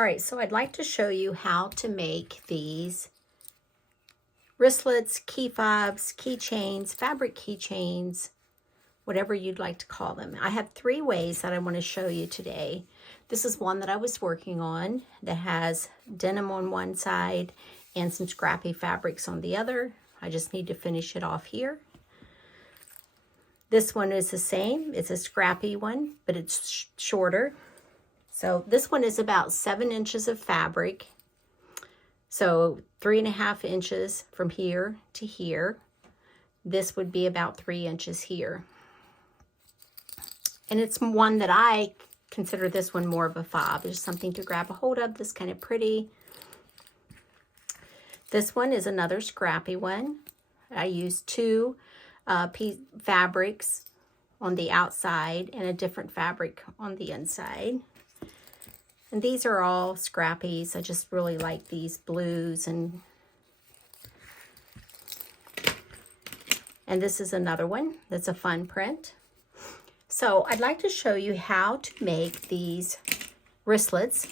All right, so I'd like to show you how to make these wristlets, key fobs, keychains, fabric keychains, whatever you'd like to call them. I have 3 ways that I want to show you today. This is one that I was working on that has denim on one side and some scrappy fabrics on the other. I just need to finish it off here. This one is the same. It's a scrappy one, but it's shorter. So this one is about 7 inches of fabric. So 3.5 inches from here to here. This would be about 3 inches here. And it's one that I consider this one more of a fob. There's something to grab a hold of. This kind of pretty. This one is another scrappy one. I used 2 fabrics on the outside and a different fabric on the inside. And these are all scrappies. I just really like these blues. And this is another one that's a fun print. So I'd like to show you how to make these wristlets,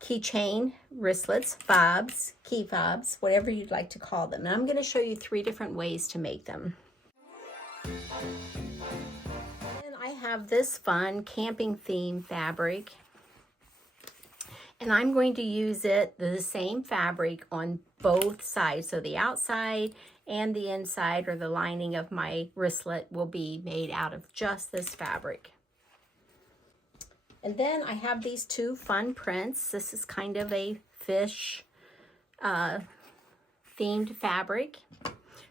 keychain wristlets, fobs, key fobs, whatever you'd like to call them. And I'm going to show you 3 different ways to make them. And I have this fun camping theme fabric. And I'm going to use it, the same fabric on both sides. So the outside and the inside, or the lining of my wristlet, will be made out of just this fabric. And then I have these 2 fun prints. This is kind of a fish themed fabric.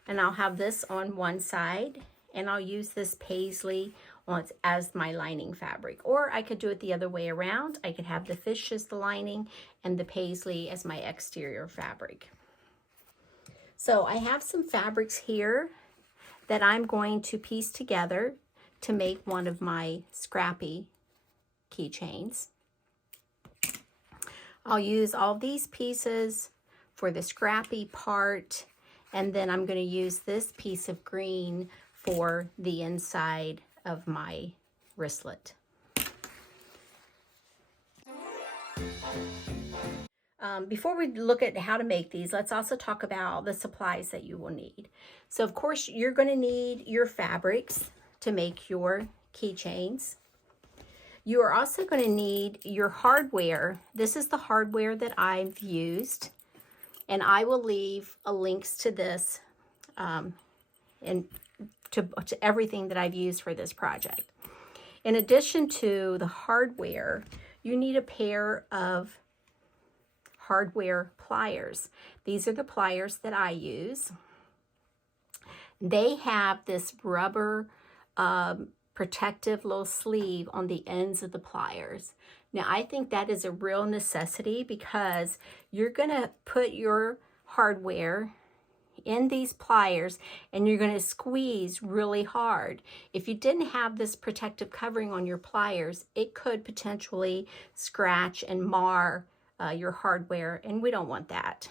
And I'll have this on one side, and I'll use this paisley as my lining fabric. Or I could do it the other way around. I could have the fish as the lining and the paisley as my exterior fabric. So I have some fabrics here that I'm going to piece together to make one of my scrappy keychains. I'll use all these pieces for the scrappy part, and then I'm going to use this piece of green for the inside of my wristlet. Before we look at how to make these, let's also talk about the supplies that you will need. So of course you're going to need your fabrics to make your keychains. You are also going to need your hardware. This is the hardware that I've used, and I will leave links to this and to everything that I've used for this project. In addition to the hardware, you need a pair of hardware pliers. These are the pliers that I use. They have this rubber protective little sleeve on the ends of the pliers. Now I think that is a real necessity, because you're gonna put your hardware in these pliers and you're going to squeeze really hard. If you didn't have this protective covering on your pliers, it could potentially scratch and mar your hardware, and we don't want that.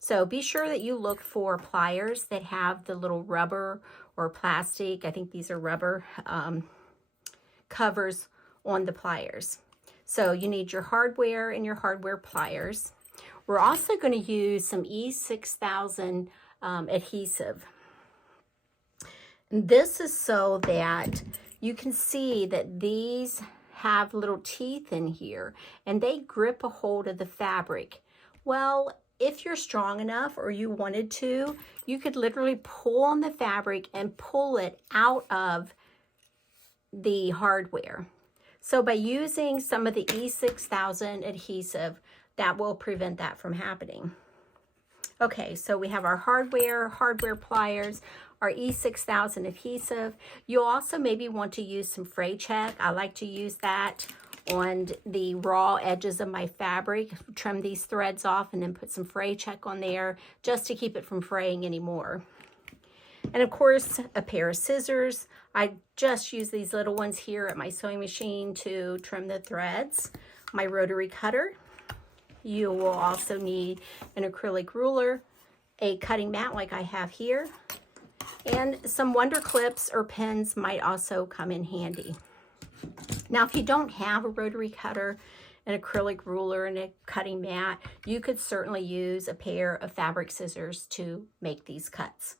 So be sure that you look for pliers that have the little rubber or plastic, I think these are rubber, covers on the pliers. So you need your hardware and your hardware pliers. We're also going to use some E6000 adhesive. And this is so that you can see that these have little teeth in here and they grip a hold of the fabric. Well, if you're strong enough or you wanted to, you could literally pull on the fabric and pull it out of the hardware. So by using some of the E6000 adhesive, that will prevent that from happening. Okay, so we have our hardware pliers, our E6000 adhesive. You'll also maybe want to use some fray check. I like to use that on the raw edges of my fabric. Trim these threads off and then put some fray check on there just to keep it from fraying anymore. And of course, a pair of scissors. I just use these little ones here at my sewing machine to trim the threads. My rotary cutter. You will also need an acrylic ruler, a cutting mat like I have here, and some wonder clips or pins might also come in handy. Now, if you don't have a rotary cutter an acrylic ruler and a cutting mat, you could certainly use a pair of fabric scissors to make these cuts.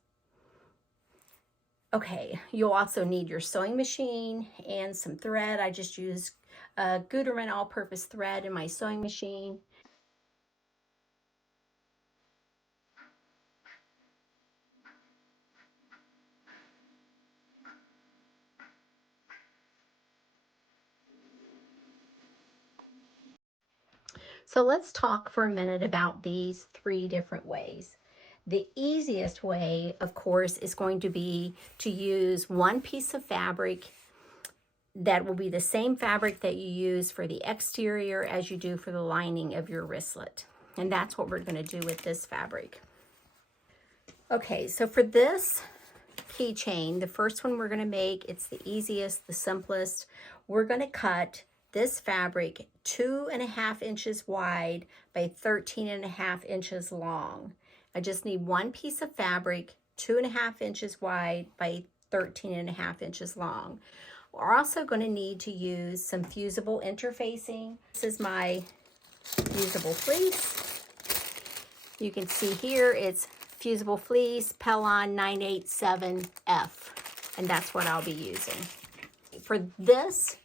Okay, you'll also need your sewing machine and some thread. I just use Gutermann all-purpose thread in my sewing machine. So let's talk for a minute about these 3 different ways. The easiest way, of course, is going to be to use one piece of fabric that will be the same fabric that you use for the exterior as you do for the lining of your wristlet. And that's what we're going to do with this fabric. Okay, so for this keychain, the first one we're going to make, it's the easiest, the simplest. We're going to cut this fabric 2.5 inches wide by 13.5 inches long. I just need one piece of fabric, 2.5 inches wide by 13.5 inches long. We're also going to need to use some fusible interfacing. This is my fusible fleece. You can see here it's fusible fleece Pellon 987F, and that's what I'll be using. For this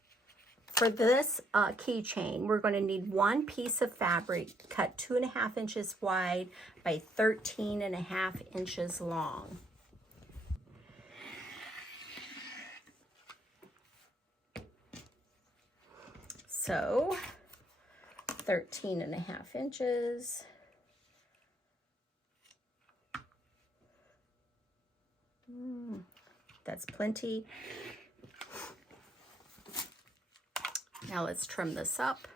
keychain, we're going to need one piece of fabric cut 2.5 inches wide by 13.5 inches long. So 13.5 inches. That's plenty. Now let's trim this up.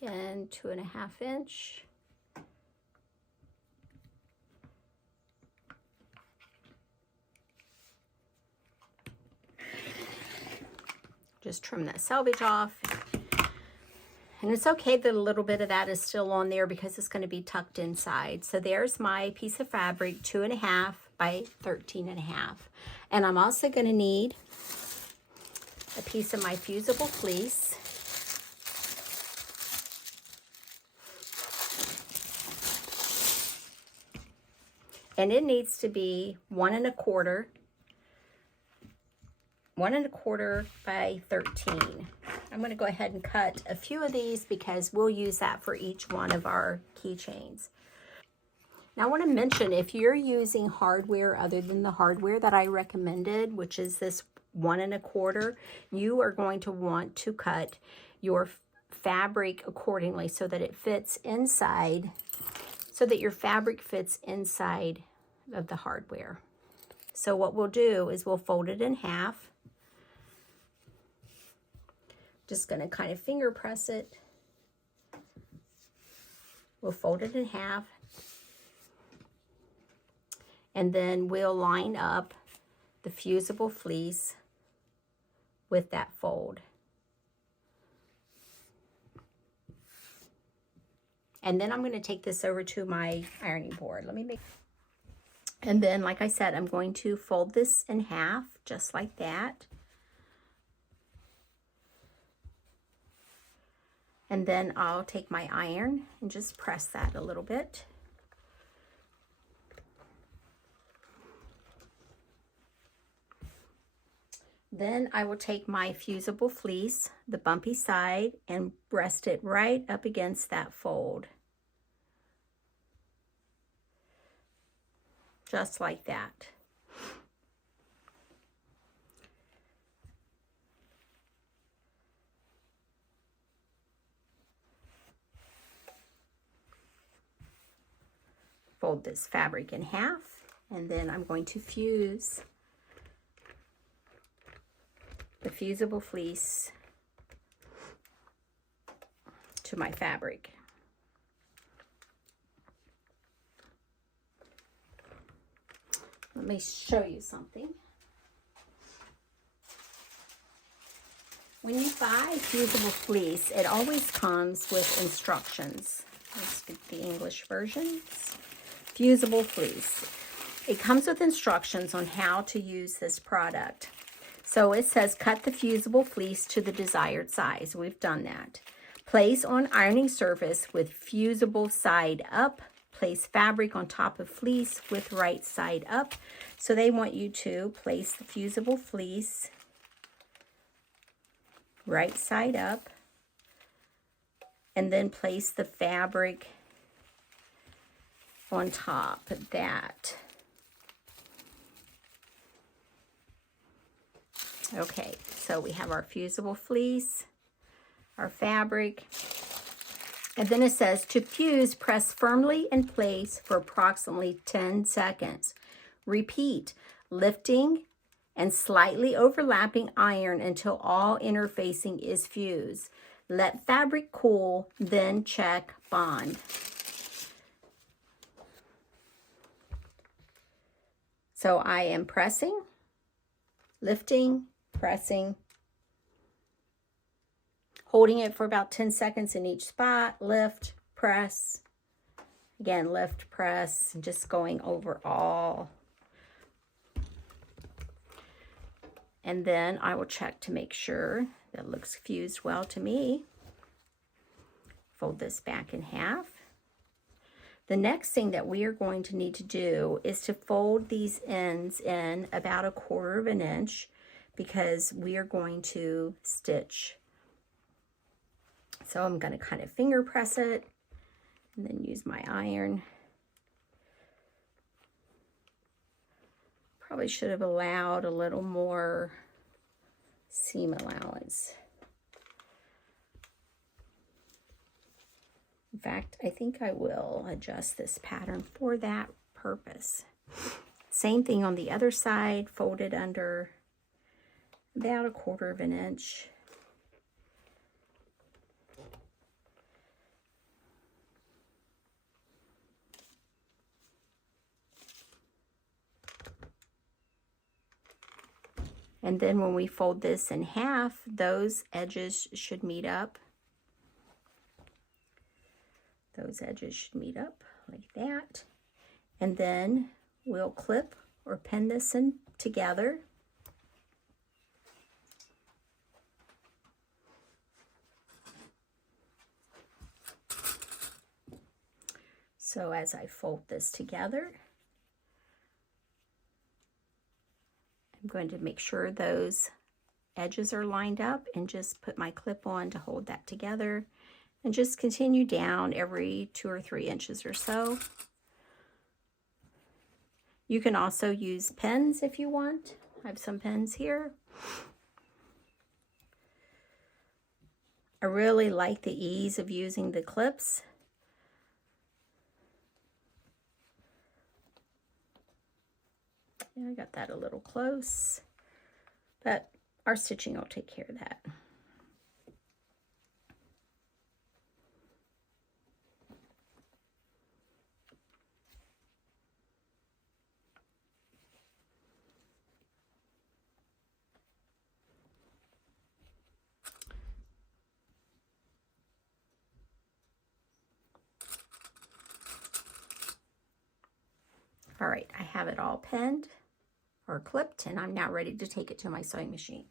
Again, 2.5 inch. Just trim that selvage off. And it's okay that a little bit of that is still on there because it's going to be tucked inside. So there's my piece of fabric, 2.5 by 13.5. And I'm also going to need a piece of my fusible fleece. And it needs to be 1.25 by 13. I'm going to go ahead and cut a few of these because we'll use that for each one of our keychains. Now I want to mention, if you're using hardware other than the hardware that I recommended, which is this 1.25, you are going to want to cut your fabric accordingly so that it fits inside, so that your fabric fits inside of the hardware. So what we'll do is we'll fold it in half. Just going to kind of finger press it. We'll fold it in half. And then we'll line up the fusible fleece with that fold. And then I'm going to take this over to my ironing board. And then, like I said, I'm going to fold this in half, just like that. And then I'll take my iron and just press that a little bit. Then I will take my fusible fleece, the bumpy side, and rest it right up against that fold. Just like that. Fold this fabric in half, and then I'm going to fuse the fusible fleece to my fabric. Let me show you something. When you buy fusible fleece, it always comes with instructions. Let's get the English version. Fusible fleece. It comes with instructions on how to use this product. So it says cut the fusible fleece to the desired size. We've done that. Place on ironing surface with fusible side up. Place fabric on top of fleece with right side up. So they want you to place the fusible fleece right side up, and then place the fabric on top of that. Okay, so we have our fusible fleece, our fabric, and then it says to fuse, press firmly in place for approximately 10 seconds. Repeat, lifting and slightly overlapping iron until all interfacing is fused. Let fabric cool, then check bond. So I am pressing, lifting, pressing, holding it for about 10 seconds in each spot, lift, press, again, lift, press, and just going over all. And then I will check to make sure that looks fused well to me. Fold this back in half. The next thing that we are going to need to do is to fold these ends in about 1/4 of an inch because we are going to stitch. So I'm going to kind of finger press it and then use my iron. Probably should have allowed a little more seam allowance. In fact, I think I will adjust this pattern for that purpose. Same thing on the other side, fold it under about 1/4 of an inch. And then when we fold this in half, those edges should meet up. Those edges should meet up like that. And then we'll clip or pin this in together. So as I fold this together, I'm going to make sure those edges are lined up and just put my clip on to hold that together, and just continue down every 2 or 3 inches or so. You can also use pins if you want. I have some pins here. I really like the ease of using the clips. Yeah, I got that a little close, but our stitching will take care of that. All right, I have it all pinned or clipped, and I'm now ready to take it to my sewing machine.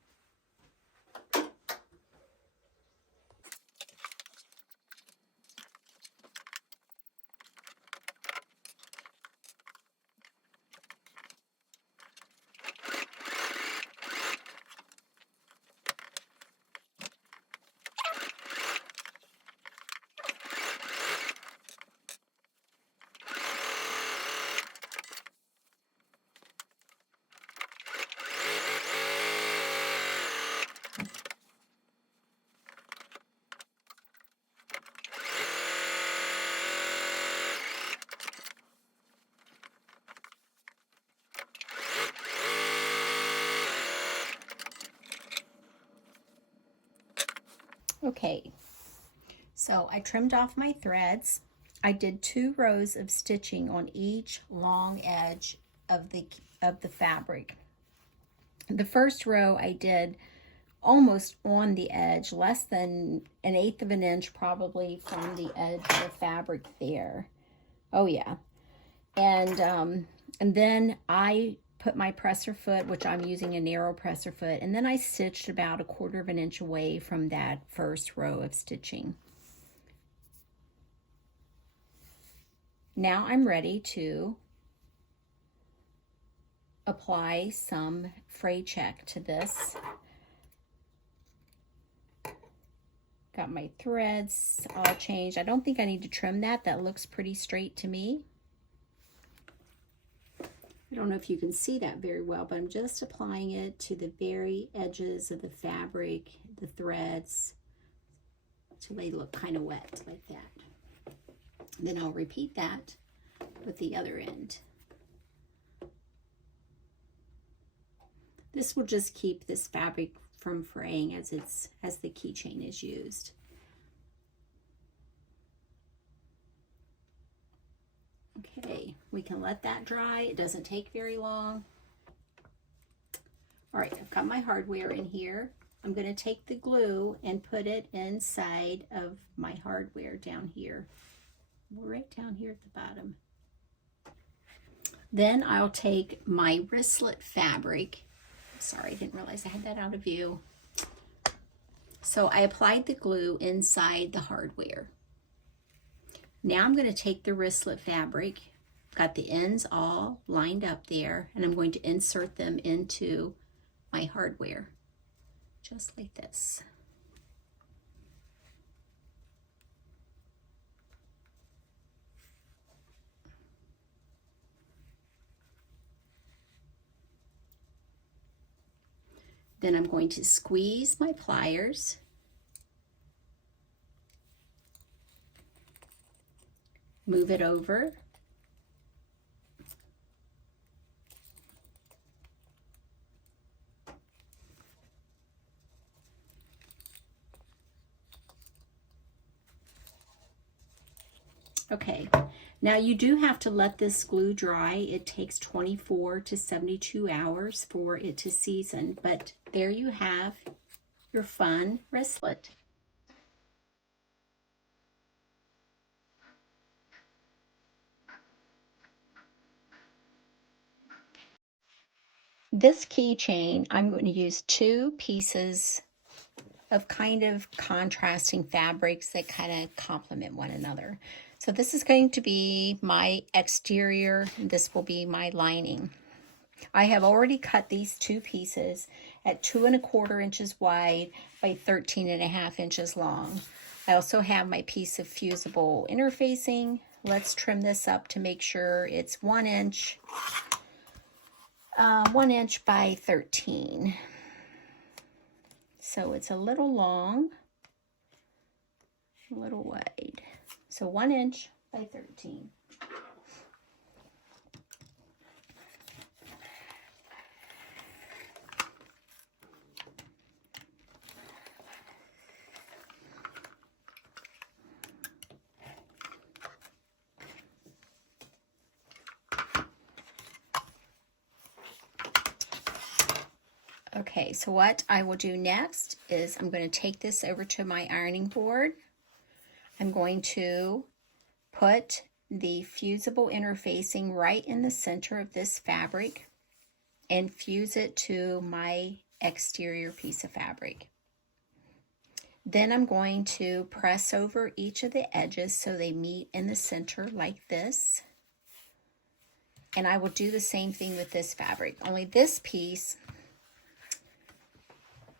Okay, so I trimmed off my threads. I did 2 rows of stitching on each long edge of the fabric. The first row I did almost on the edge, less than 1/8 of an inch probably from the edge of the fabric there. Oh yeah. And then I put my presser foot, which I'm using a narrow presser foot, and then I stitched about 1/4 of an inch away from that first row of stitching. Now I'm ready to apply some fray check to this. Got my threads all changed. I don't think I need to trim that. That looks pretty straight to me. I don't know if you can see that very well, but I'm just applying it to the very edges of the fabric, the threads, till they look kind of wet like that. Then I'll repeat that with the other end. This will just keep this fabric from fraying as the keychain is used. Okay, we can let that dry. It doesn't take very long. All right, I've got my hardware in here. I'm going to take the glue and put it inside of my hardware down here, right down here at the bottom. Then I'll take my wristlet fabric. Sorry, I didn't realize I had that out of view. So I applied the glue inside the hardware. Now I'm going to take the wristlet fabric, got the ends all lined up there, and I'm going to insert them into my hardware, just like this. Then I'm going to squeeze my pliers. Move it over. Okay, now you do have to let this glue dry. It takes 24 to 72 hours for it to season, but there you have your fun wristlet. This keychain, I'm going to use 2 pieces of kind of contrasting fabrics that kind of complement one another. So this is going to be my exterior, this will be my lining. I have already cut these 2 pieces at 2 1/4 inches wide by 13.5 inches long. I also have my piece of fusible interfacing. Let's trim this up to make sure it's 1 inch, 1 inch by 13. So it's a little long, a little wide. So 1 inch by 13. Okay, so what I will do next is I'm going to take this over to my ironing board. I'm going to put the fusible interfacing right in the center of this fabric and fuse it to my exterior piece of fabric. Then I'm going to press over each of the edges so they meet in the center like this. And I will do the same thing with this fabric, only this piece,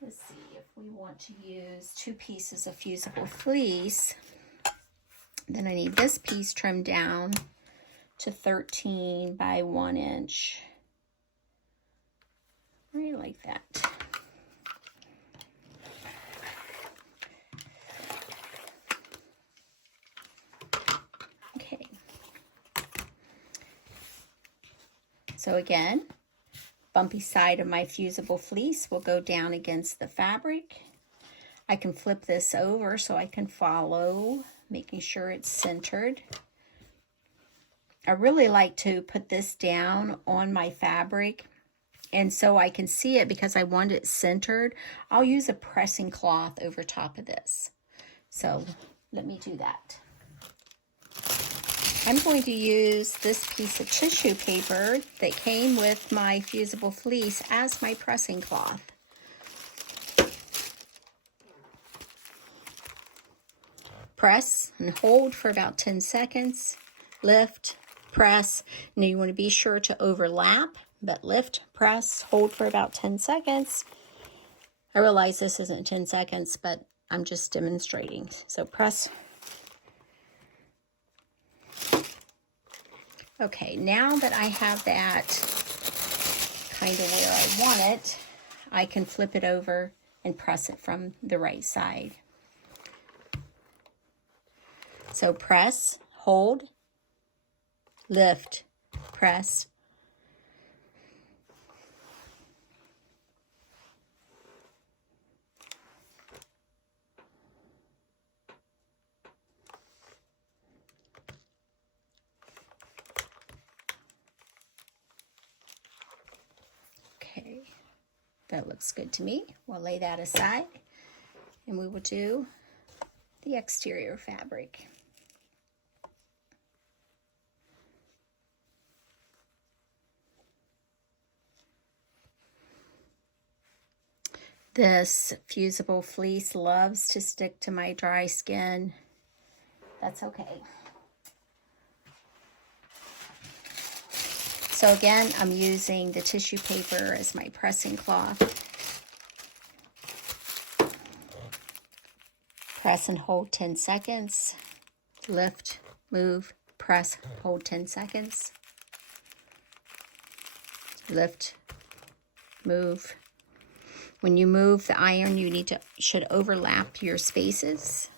let's see if we want to use 2 pieces of fusible fleece, then I need this piece trimmed down to 13 by 1 inch, right like that. Okay. So again, bumpy side of my fusible fleece will go down against the fabric. I can flip this over so I can follow, making sure it's centered. I really like to put this down on my fabric, and so I can see it because I want it centered. I'll use a pressing cloth over top of this. So let me do that. I'm going to use this piece of tissue paper that came with my fusible fleece as my pressing cloth. Press and hold for about 10 seconds. Lift, press. Now you want to be sure to overlap, but lift, press, hold for about 10 seconds. I realize this isn't 10 seconds, but I'm just demonstrating. So press. Okay, now that I have that kind of where I want it, I can flip it over and press it from the right side. So press, hold, lift, press. Okay, that looks good to me. We'll lay that aside and we will do the exterior fabric. This fusible fleece loves to stick to my dry skin. That's okay. So again, I'm using the tissue paper as my pressing cloth. Press and hold 10 seconds. Lift, move, press, hold 10 seconds. Lift, move. When you move the iron, you should overlap your spaces.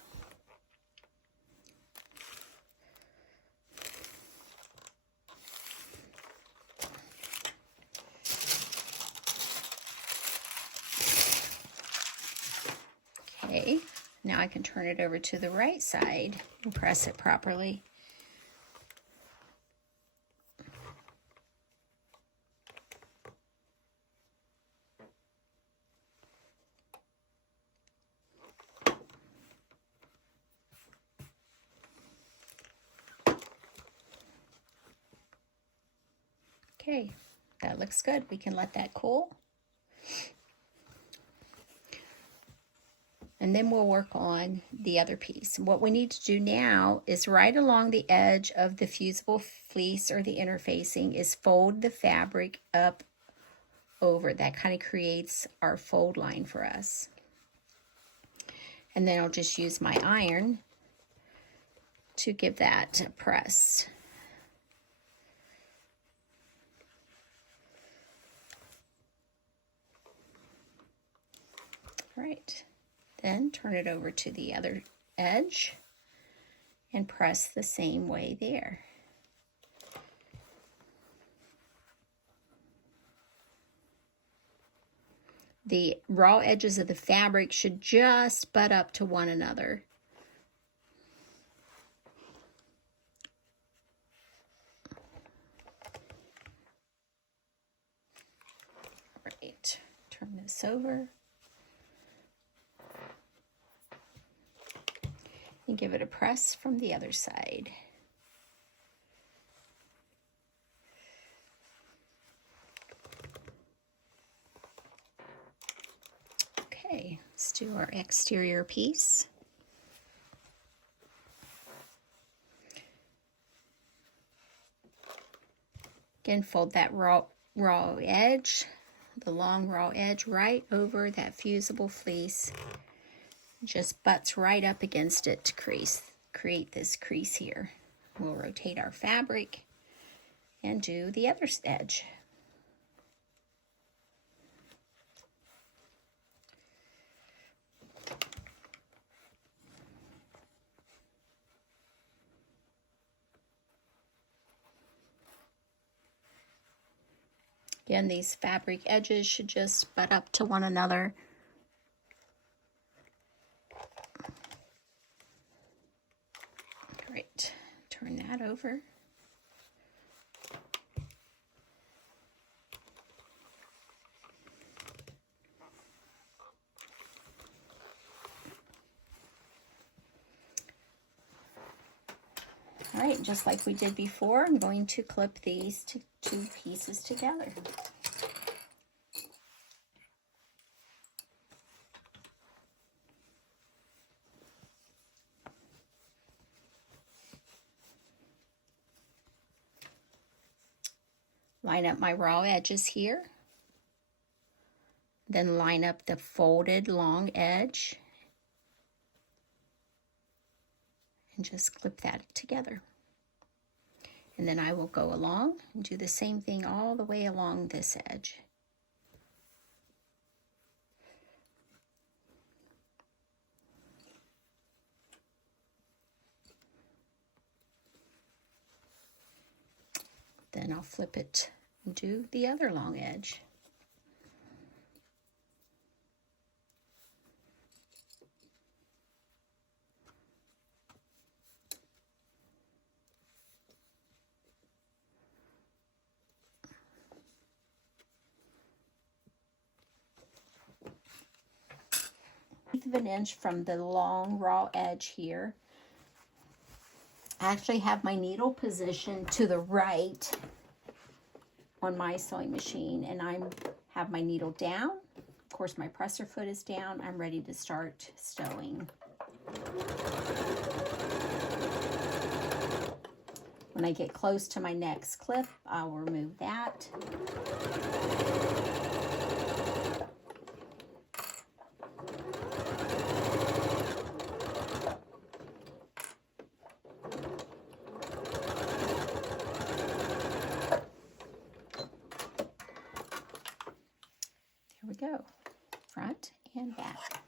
Okay, now I can turn it over to the right side and press it properly. Okay, that looks good. We can let that cool. And then we'll work on the other piece. What we need to do now is right along the edge of the fusible fleece or the interfacing is fold the fabric up over. That kind of creates our fold line for us. And then I'll just use my iron to give that a press. All right. Then turn it over to the other edge and press the same way there. The raw edges of the fabric should just butt up to one another. All right, turn this over. And give it a press from the other side. Okay, let's do our exterior piece. Again, fold that raw edge, the long raw edge, right over that fusible fleece. Just butts right up against it to create this crease here. We'll rotate our fabric and do the other edge. Again, these fabric edges should just butt up to one another. Great. Turn that over. All right, just like we did before, I'm going to clip these two pieces together. Line up my raw edges here. Then line up the folded long edge. And just clip that together. And then I will go along and do the same thing all the way along this edge. Then I'll flip it and do the other long edge. Of an inch from the long raw edge here. I actually have my needle positioned to the right on my sewing machine, and I have my needle down. Of course, my presser foot is down. I'm ready to start sewing. When I get close to my next clip, I will remove that. There we go, front and back.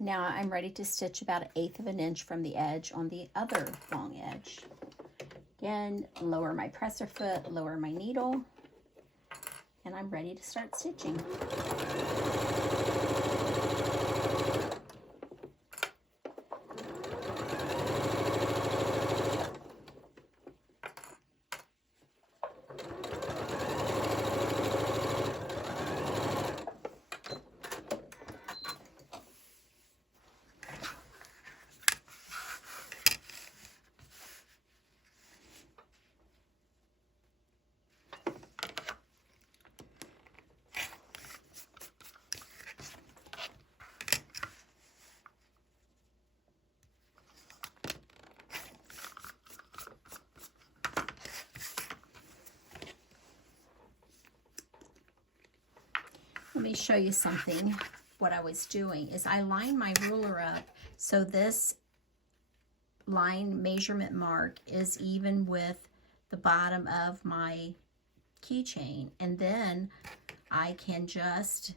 Now I'm ready to stitch about 1/8 of an inch from the edge on the other long edge. Again, lower my presser foot, lower my needle, and I'm ready to start stitching. Let me show you something. What I was doing is I lined my ruler up so this line measurement mark is even with the bottom of my keychain, and then I can just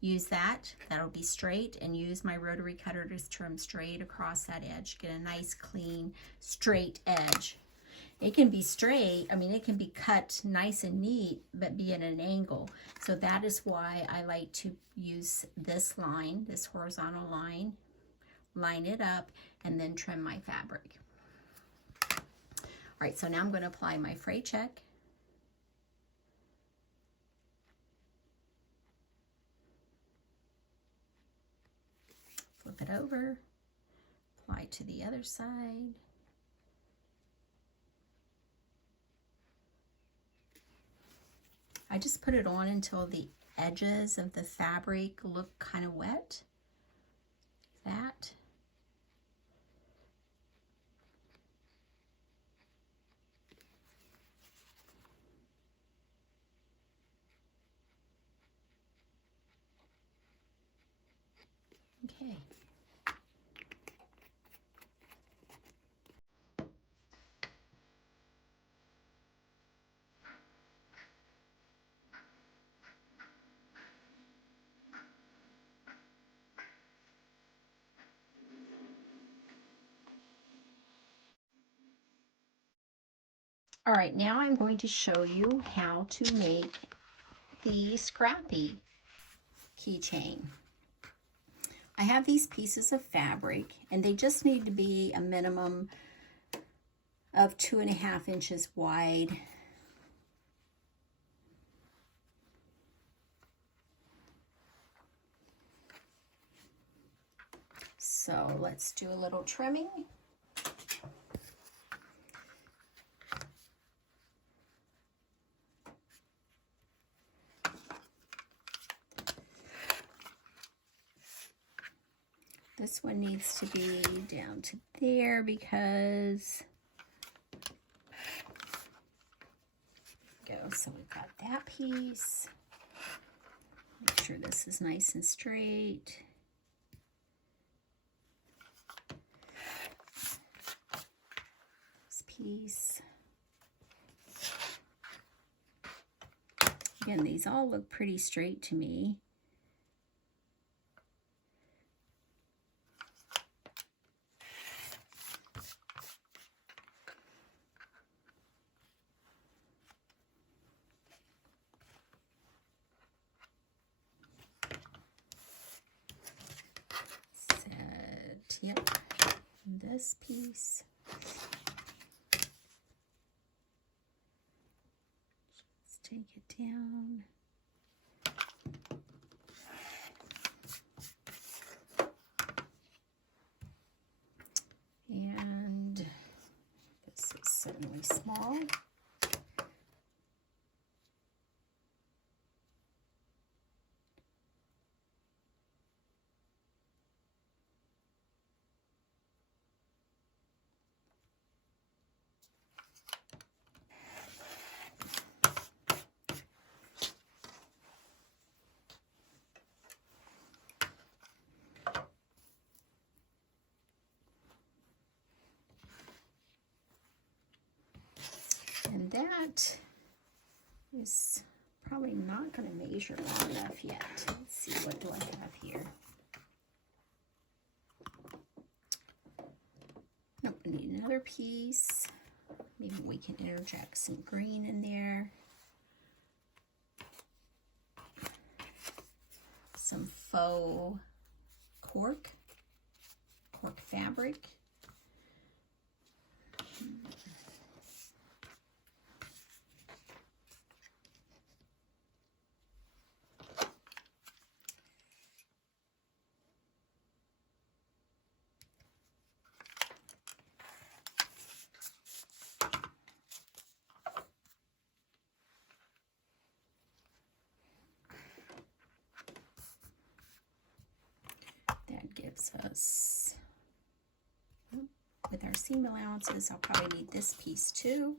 use that. That'll be straight, and use my rotary cutter to trim straight across that edge. Get a nice clean straight edge. It can be straight, I mean, it can be cut nice and neat, but be at an angle. So that is why I like to use this line, this horizontal line, line it up, and then trim my fabric. All right, so now I'm going to apply my fray check. Flip it over, apply to the other side. I just put it on until the edges of the fabric look kind of wet. That. Okay. All right, now I'm going to show you how to make the scrappy keychain. I have these pieces of fabric, and they just need to be a minimum of 2.5 inches wide. So let's do a little trimming. This one needs to be down to there because, so we've got that piece. Make sure this is nice and straight. This piece. Again, these all look pretty straight to me. Yep, this piece. Let's take it down. And this is certainly small. And that is probably not going to measure long enough yet. Let's see, what do I have here? Nope, I need another piece. Maybe we can interject some green in there. Some faux cork fabric. That gives us, with our seam allowances, I'll probably need this piece too.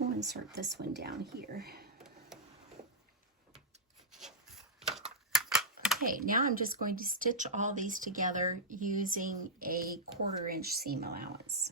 We'll insert this one down here. Okay, now I'm just going to stitch all these together using a 1/4 inch seam allowance.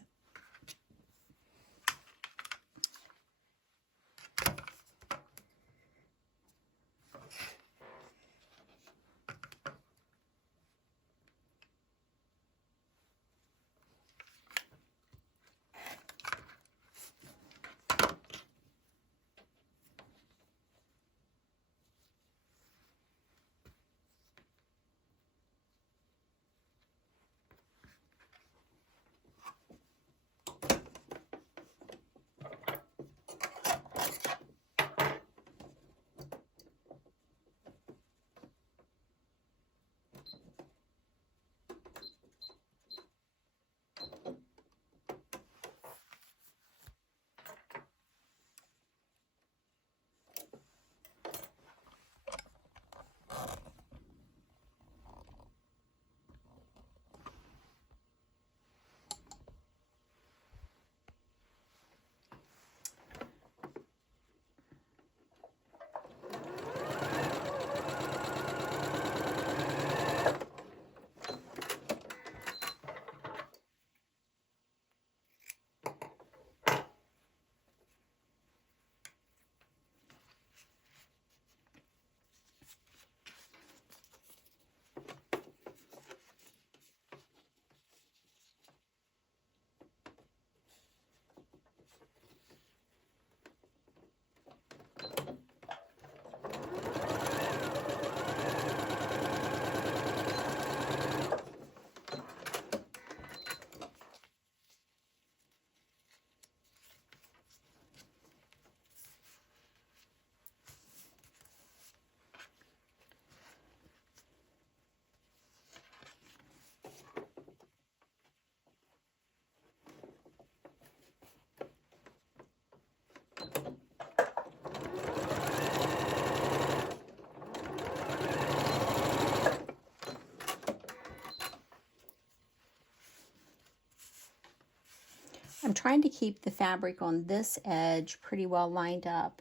I'm trying to keep the fabric on this edge pretty well lined up,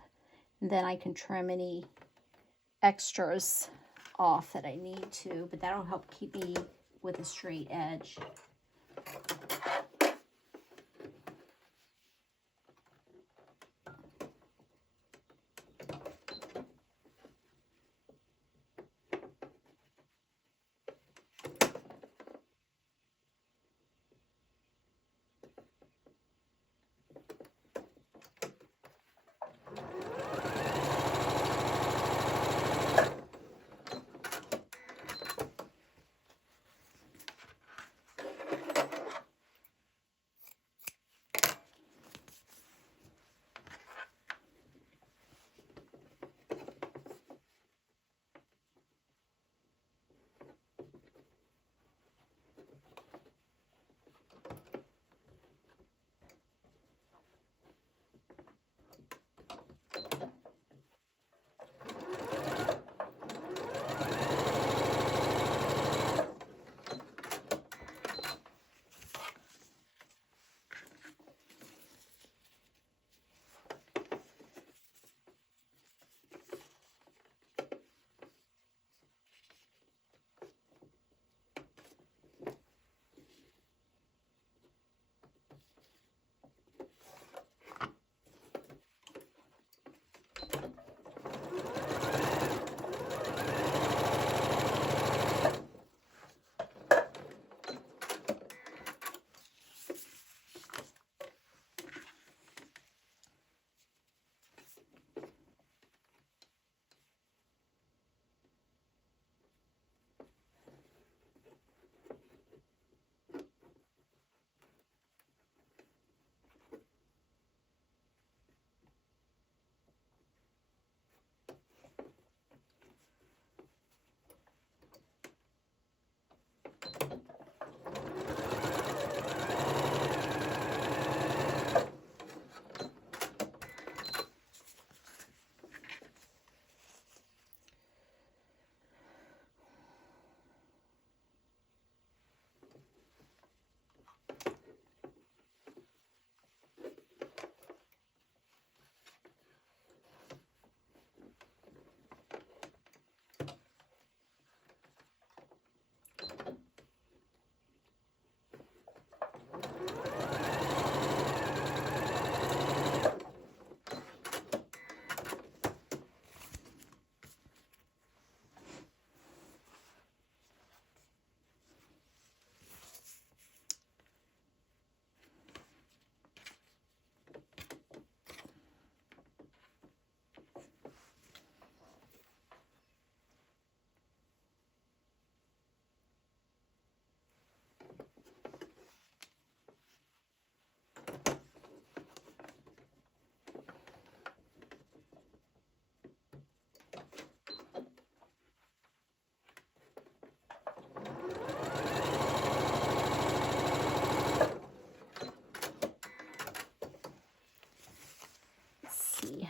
and then I can trim any extras off that I need to, but that'll help keep me with a straight edge.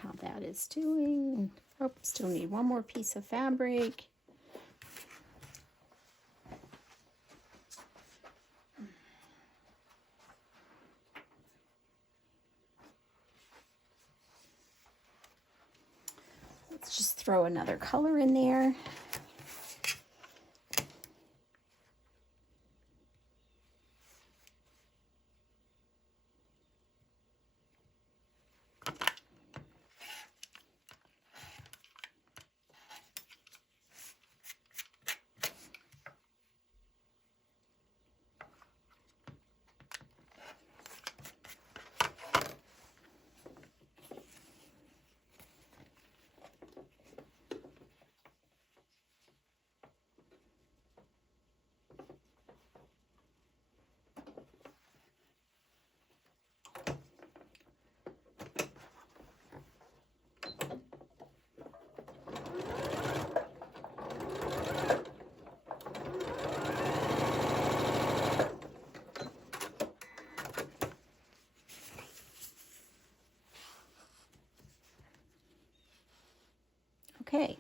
How that is doing. Oh, still need one more piece of fabric. Let's just throw another color in there. Okay.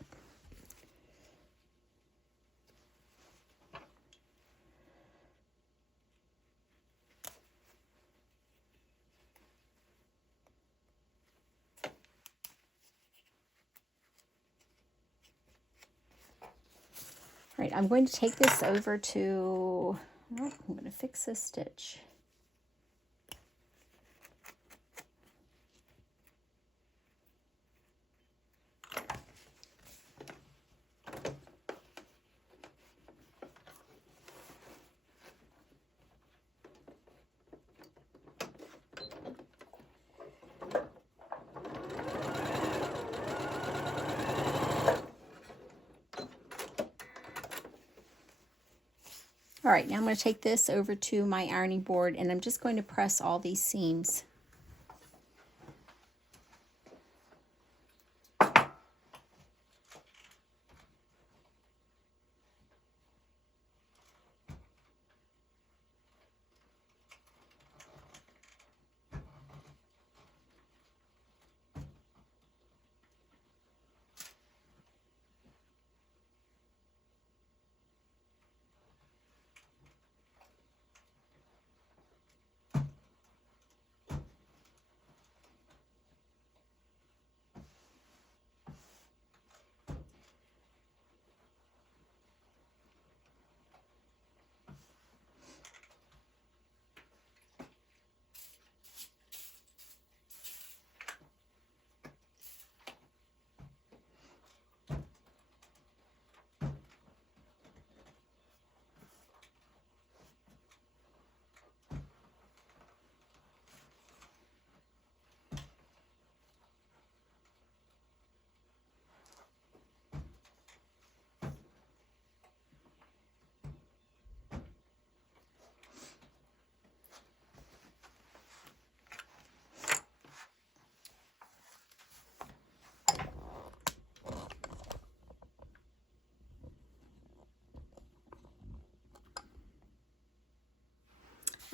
right, I'm going to take this over to, oh, I'm going to fix this stitch. All right, now I'm going to take this over to my ironing board and I'm just going to press all these seams.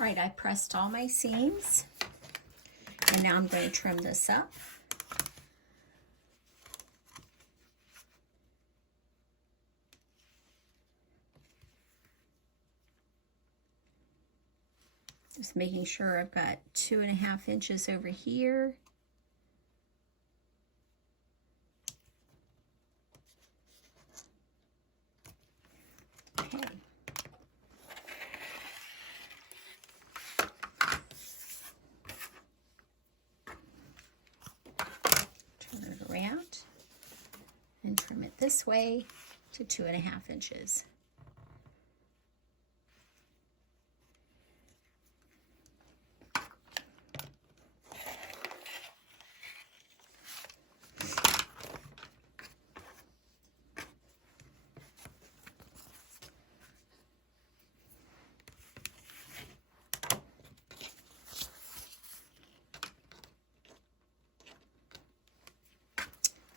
All right, I pressed all my seams, and now I'm going to trim this up. Just making sure I've got 2.5 inches over here. Okay. Turn it around and trim it this way to 2.5 inches.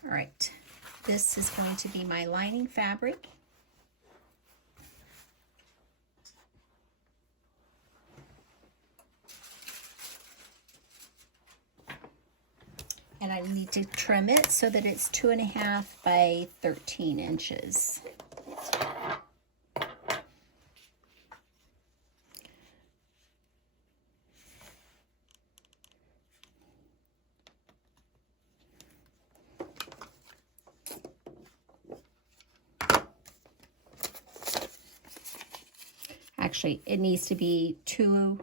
All right, this is going to be my lining fabric. And I need to trim it so that it's 2.5 by 13 inches. Actually, it needs to be 2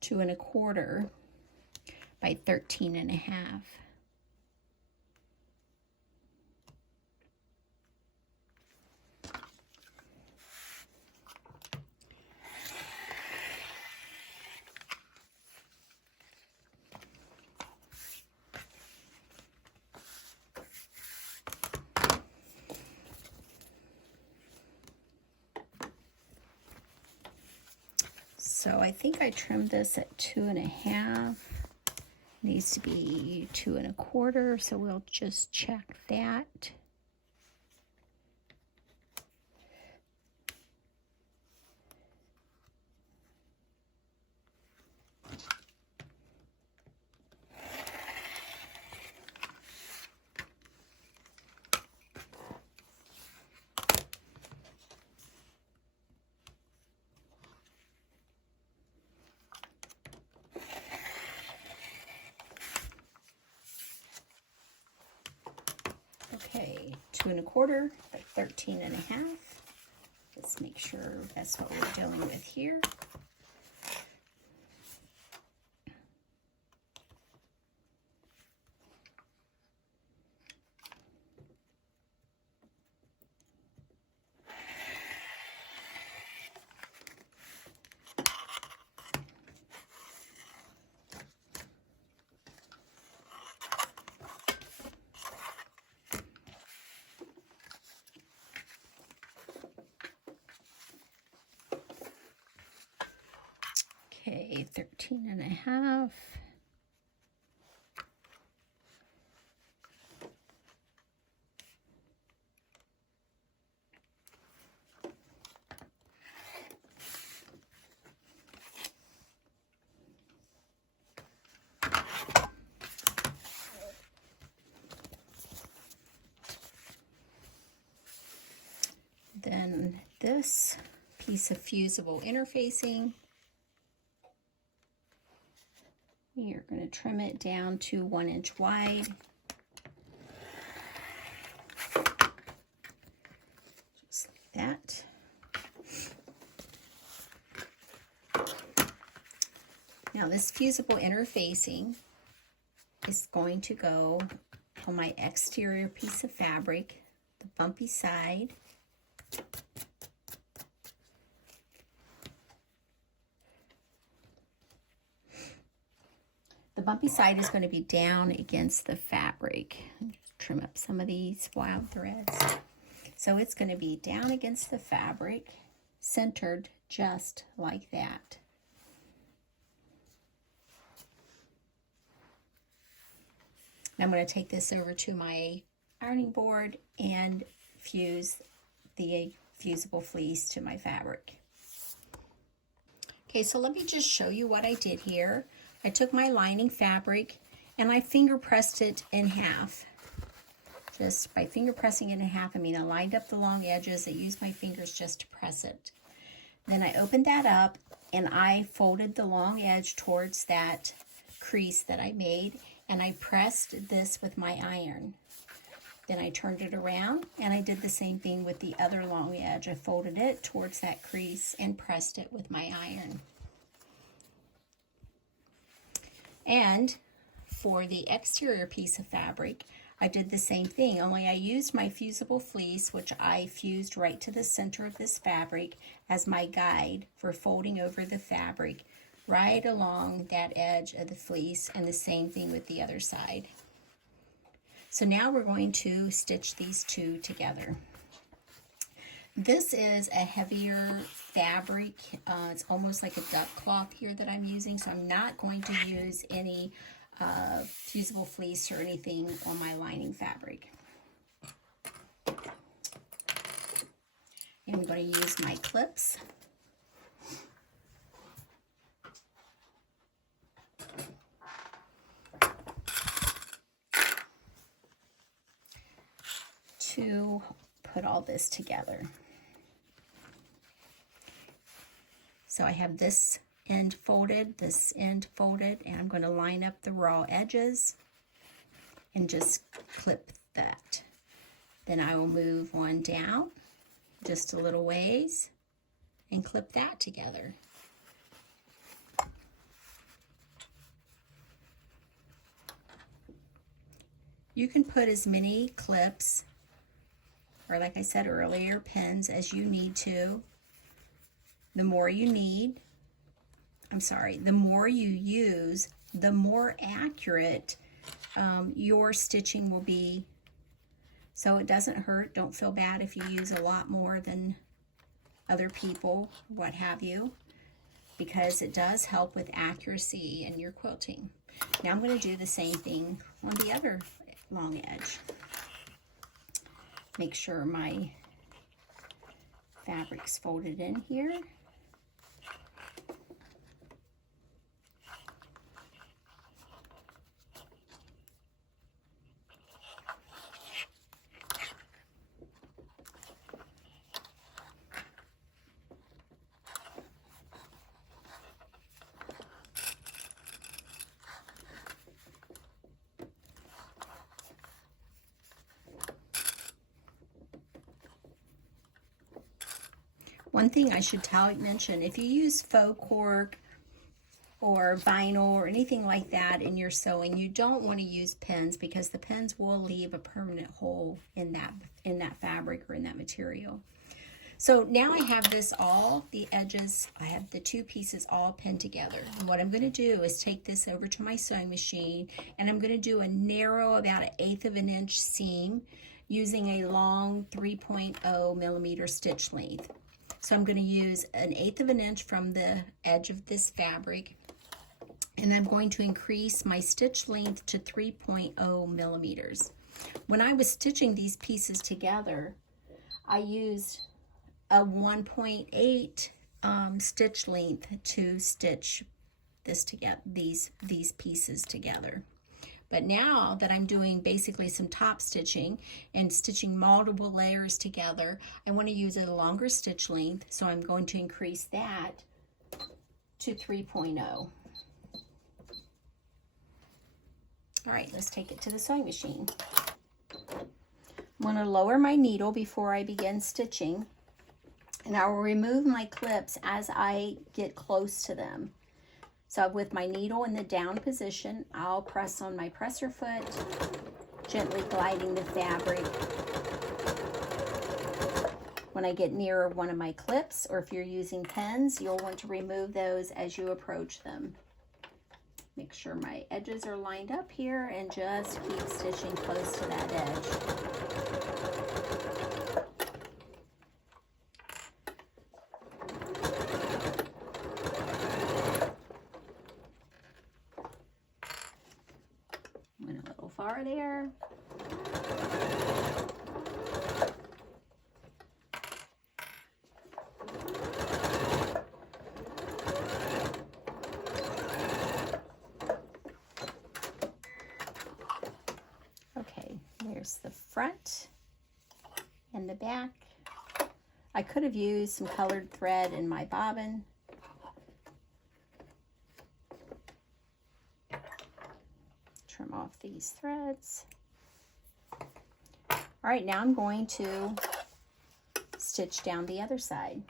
2.25 by 13.5. So I think I trimmed this at 2.5. Needs to be 2.25, so we'll just check that. Okay, 2 1/4 by 13 1/2. Let's make sure that's what we're dealing with here. Okay, 13 1/2. Then this piece of fusible interfacing, you're going to trim it down to 1 inch wide. Just like that. Now this fusible interfacing is going to go on my exterior piece of fabric, the bumpy side. The bumpy side is going to be down against the fabric. Just trim up some of these wild threads. So it's going to be down against the fabric, centered just like that. Now I'm going to take this over to my ironing board and fuse the fusible fleece to my fabric. Okay, so let me just show you what I did here. I took my lining fabric and I finger pressed it in half. Just by finger pressing it in half, I mean I lined up the long edges. I used my fingers just to press it. Then I opened that up and I folded the long edge towards that crease that I made, and I pressed this with my iron. Then I turned it around and I did the same thing with the other long edge. I folded it towards that crease and pressed it with my iron. And for the exterior piece of fabric, I did the same thing, only I used my fusible fleece, which I fused right to the center of this fabric, as my guide for folding over the fabric right along that edge of the fleece, and the same thing with the other side. So now we're going to stitch these two together. This is a heavier fabric. It's almost like a duck cloth here that I'm using, so I'm not going to use any fusible fleece or anything on my lining fabric. And I'm going to use my clips. To put all this together. So I have this end folded, and I'm going to line up the raw edges and just clip that. Then I will move one down just a little ways and clip that together. You can put as many clips, or like I said earlier, pins, as you need to. The more you need, the more you use, the more accurate your stitching will be. So it doesn't hurt. Don't feel bad if you use a lot more than other people, what have you, because it does help with accuracy in your quilting. Now I'm going to do the same thing on the other long edge. Make sure my fabric's folded in here. One thing I should mention, if you use faux cork or vinyl or anything like that in your sewing, you don't want to use pins because the pins will leave a permanent hole in that fabric or in that material. So now I have this all, the edges, I have the two pieces all pinned together. And what I'm going to do is take this over to my sewing machine, and I'm going to do a narrow, about 1/8 of an inch seam using a long 3.0 millimeter stitch length. So I'm going to use 1/8 of an inch from the edge of this fabric, and I'm going to increase my stitch length to 3.0 millimeters. When I was stitching these pieces together, I used a 1.8 stitch length to stitch this together, these pieces together. But now that I'm doing basically some top stitching and stitching multiple layers together, I want to use a longer stitch length, so I'm going to increase that to 3.0. All right, let's take it to the sewing machine. I'm going to lower my needle before I begin stitching, and I will remove my clips as I get close to them. So with my needle in the down position, I'll press on my presser foot, gently gliding the fabric. When I get near one of my clips, or if you're using pins, you'll want to remove those as you approach them. Make sure my edges are lined up here and just keep stitching close to that edge. Went a little far there. Okay, there's the front and the back. I could have used some colored thread in my bobbin. Trim off these threads. All right, now I'm going to stitch down the other side.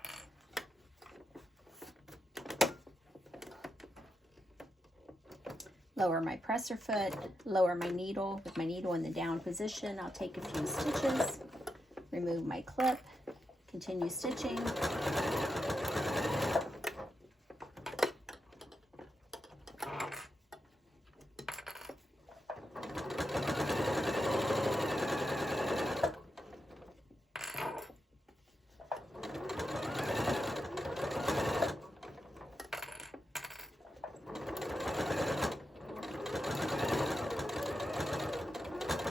Lower my presser foot, lower my needle. With my needle in the down position, I'll take a few stitches, remove my clip, continue stitching.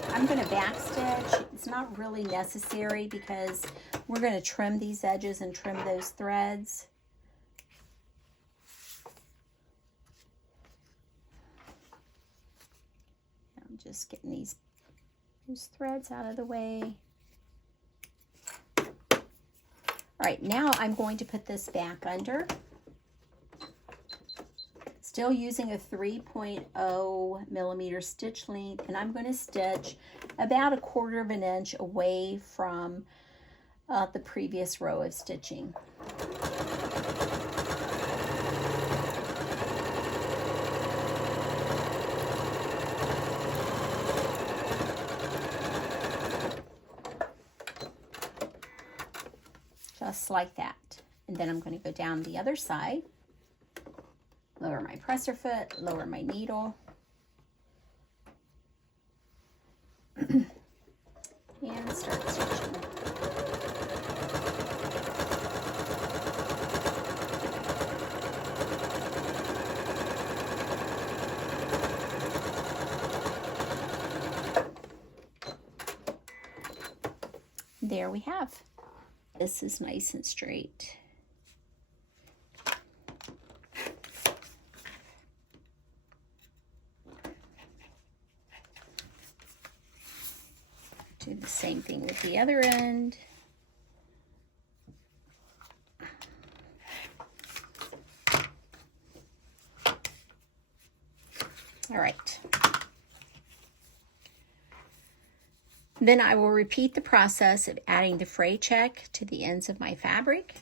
I'm going to back stitch. It's not really necessary because we're going to trim these edges and trim those threads. I'm just getting those threads out of the way. All right, now I'm going to put this back under. Still using a 3.0 millimeter stitch length, and I'm going to stitch about 1/4 of an inch away from the previous row of stitching. Just like that. And then I'm going to go down the other side. Lower my presser foot, lower my needle, and start stitching. There we have. This is nice and straight. Do the same thing with the other end. All right. Then I will repeat the process of adding the fray check to the ends of my fabric.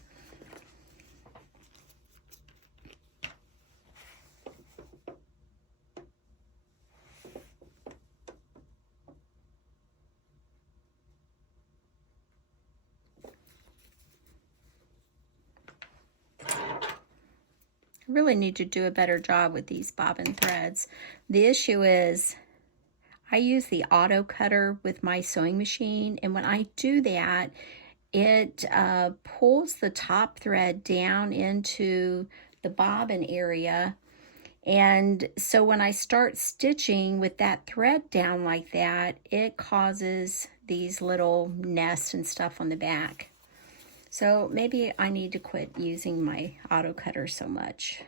really need to do a better job with these bobbin threads. The issue is I use the auto cutter with my sewing machine, and when I do that, it pulls the top thread down into the bobbin area. And so when I start stitching with that thread down like that, it causes these little nests and stuff on the back. So maybe I need to quit using my auto cutter so much.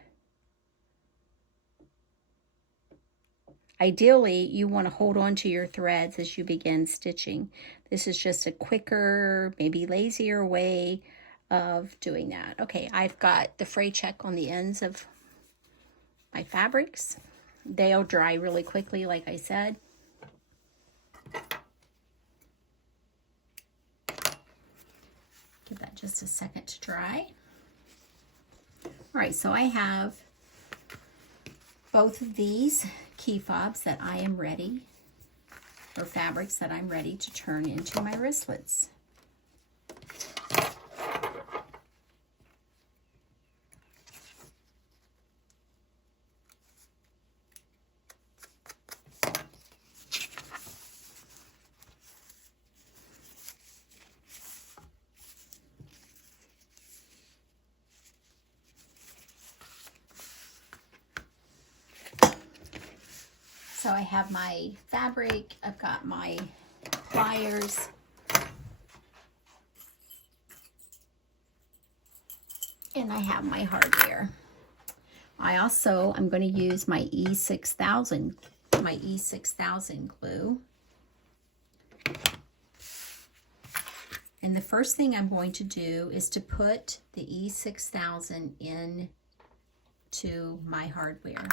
Ideally, you want to hold on to your threads as you begin stitching. This is just a quicker, maybe lazier way of doing that. Okay, I've got the fray check on the ends of my fabrics. They'll dry really quickly, like I said. Give that just a second to dry. All right, so I have both of these key fobs that I am ready, or fabrics that I'm ready to turn into my wristlets. So I have my fabric, I've got my pliers, and I have my hardware. I'm going to use my E6000 glue. And the first thing I'm going to do is to put the E6000 into my hardware.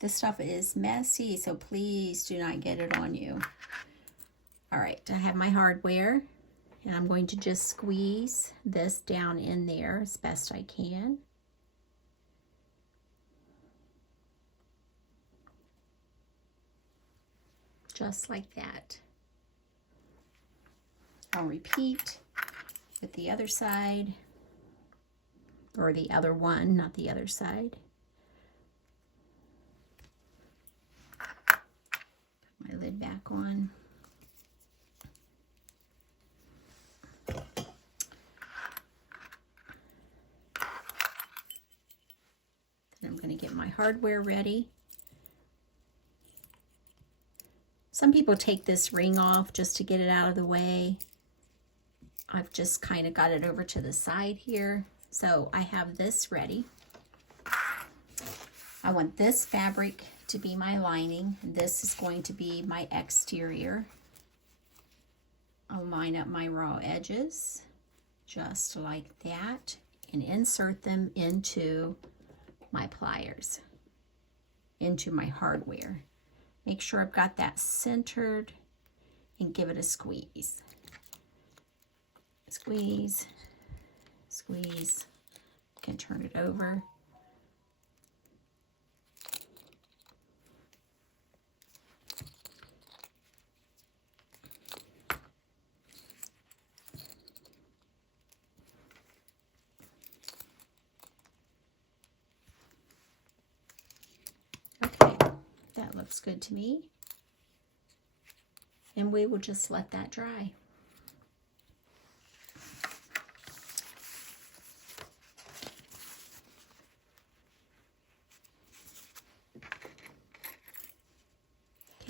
This stuff is messy, so please do not get it on you. All right, I have my hardware, and I'm going to just squeeze this down in there as best I can. Just like that. I'll repeat with the other side, or the other one, not the other side. My lid back on. Then I'm going to get my hardware ready. Some people take this ring off just to get it out of the way. I've just kind of got it over to the side here. So I have this ready. I want this fabric to be my lining. This is going to be my exterior. I'll line up my raw edges just like that and insert them into my pliers, into my hardware. Make sure I've got that centered and give it a squeeze. Squeeze, squeeze. You can turn it over. That looks good to me. And we will just let that dry.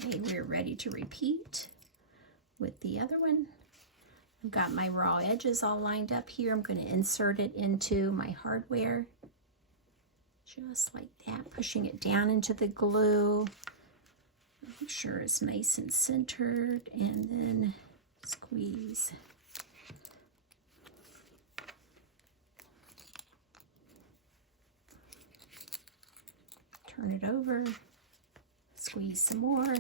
Okay, we're ready to repeat with the other one. I've got my raw edges all lined up here. I'm going to insert it into my hardware. Just like that, pushing it down into the glue. Make sure it's nice and centered, and then squeeze. Turn it over, squeeze some more.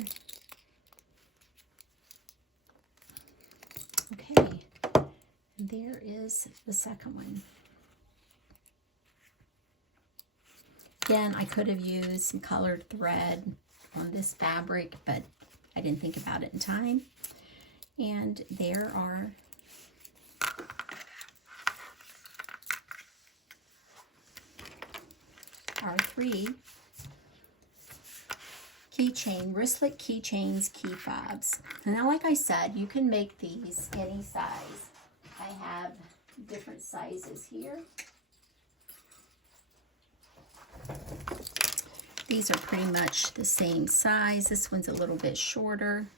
Okay, and there is the second one. Again, I could have used some colored thread on this fabric, but I didn't think about it in time. And there are our 3 keychain, wristlet keychains, key fobs. And now, like I said, you can make these any size. I have different sizes here. These are pretty much the same size. This one's a little bit shorter.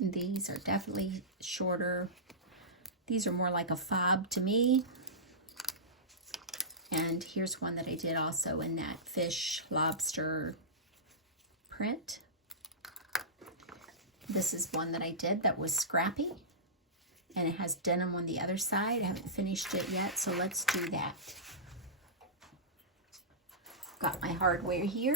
These are definitely shorter. These are more like a fob to me. And here's one that I did also in that fish, lobster print. This is one that I did that was scrappy. And it has denim on the other side. I haven't finished it yet, so let's do that. Got my hardware here.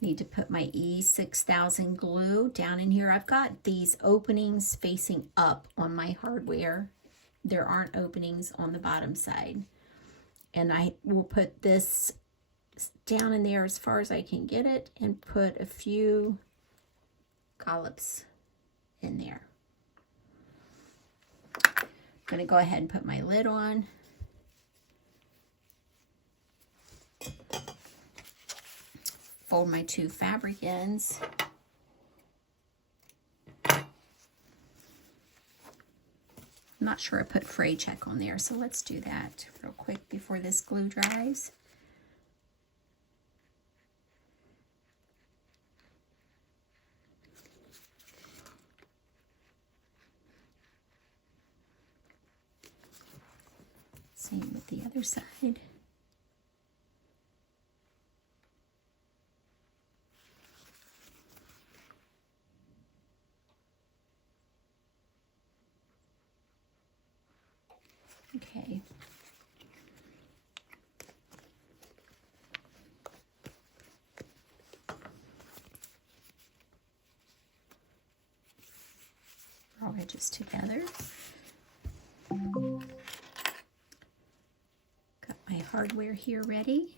Need to put my E6000 glue down in here. I've got these openings facing up on my hardware. There aren't openings on the bottom side. And I will put this down in there as far as I can get it and put a few collops in there. I'm going to go ahead and put my lid on. Fold my 2 fabric ends. I'm not sure I put fray check on there, so let's do that real quick before this glue dries. Same with the other side. Okay. Our edges together. Got my hardware here ready.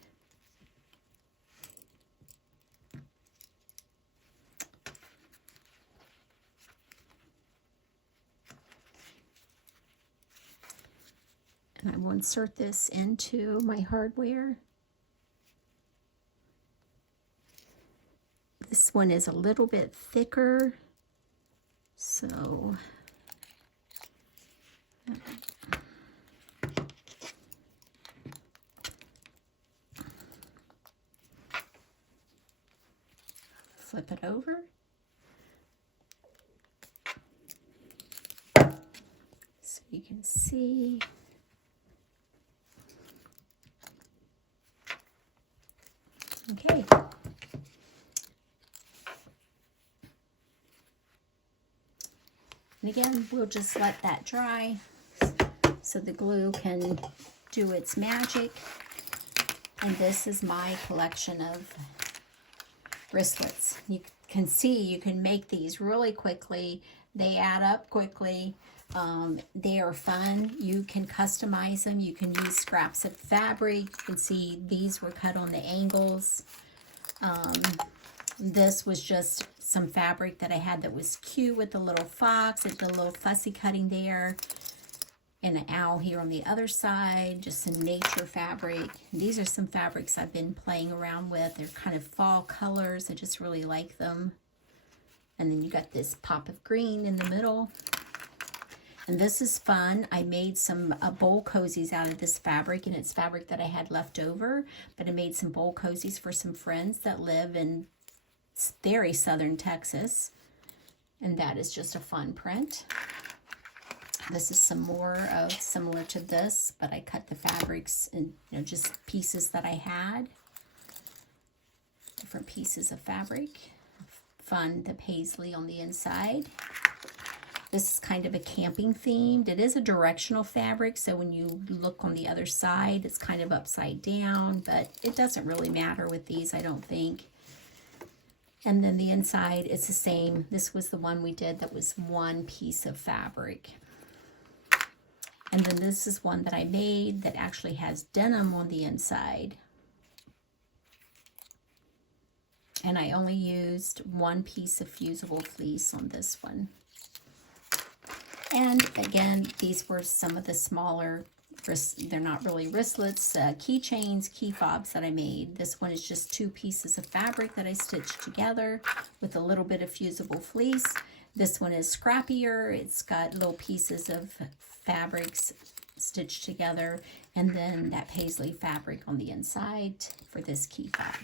And I will insert this into my hardware. This one is a little bit thicker, so flip it over. So you can see. Okay. And again, we'll just let that dry so the glue can do its magic. And this is my collection of wristlets. You can see you can make these really quickly. They add up quickly. They are fun. You can customize them. You can use scraps of fabric. You can see these were cut on the angles. This was just some fabric that I had that was cute with a little fox. It's a little fussy cutting there. And an owl here on the other side. Just some nature fabric. These are some fabrics I've been playing around with. They're kind of fall colors. I just really like them. And then you got this pop of green in the middle. And this is fun. I made some bowl cozies out of this fabric, and it's fabric that I had left over, but I made some bowl cozies for some friends that live in very southern Texas, and that is just a fun print. This is some more of similar to this, but I cut the fabrics in, just pieces that I had, different pieces of fabric. Fun, the paisley on the inside. This is kind of a camping themed. It is a directional fabric, so when you look on the other side, it's kind of upside down, but it doesn't really matter with these, I don't think. And then the inside, it's the same. This was the one we did that was one piece of fabric. And then this is one that I made that actually has denim on the inside. And I only used one piece of fusible fleece on this one. And again, these were some of the smaller, they're not really wristlets, keychains, key fobs that I made. This one is just 2 pieces of fabric that I stitched together with a little bit of fusible fleece. This one is scrappier. It's got little pieces of fabrics stitched together, and then that paisley fabric on the inside for this key fob.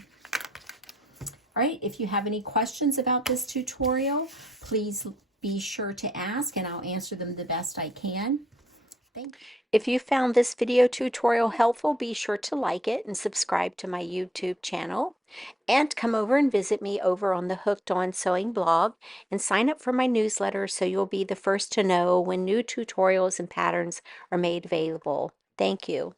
All right, if you have any questions about this tutorial, please be sure to ask and I'll answer them the best I can. Thank you. If you found this video tutorial helpful, be sure to like it and subscribe to my YouTube channel. And come over and visit me over on the Hooked On Sewing blog and sign up for my newsletter so you'll be the first to know when new tutorials and patterns are made available. Thank you.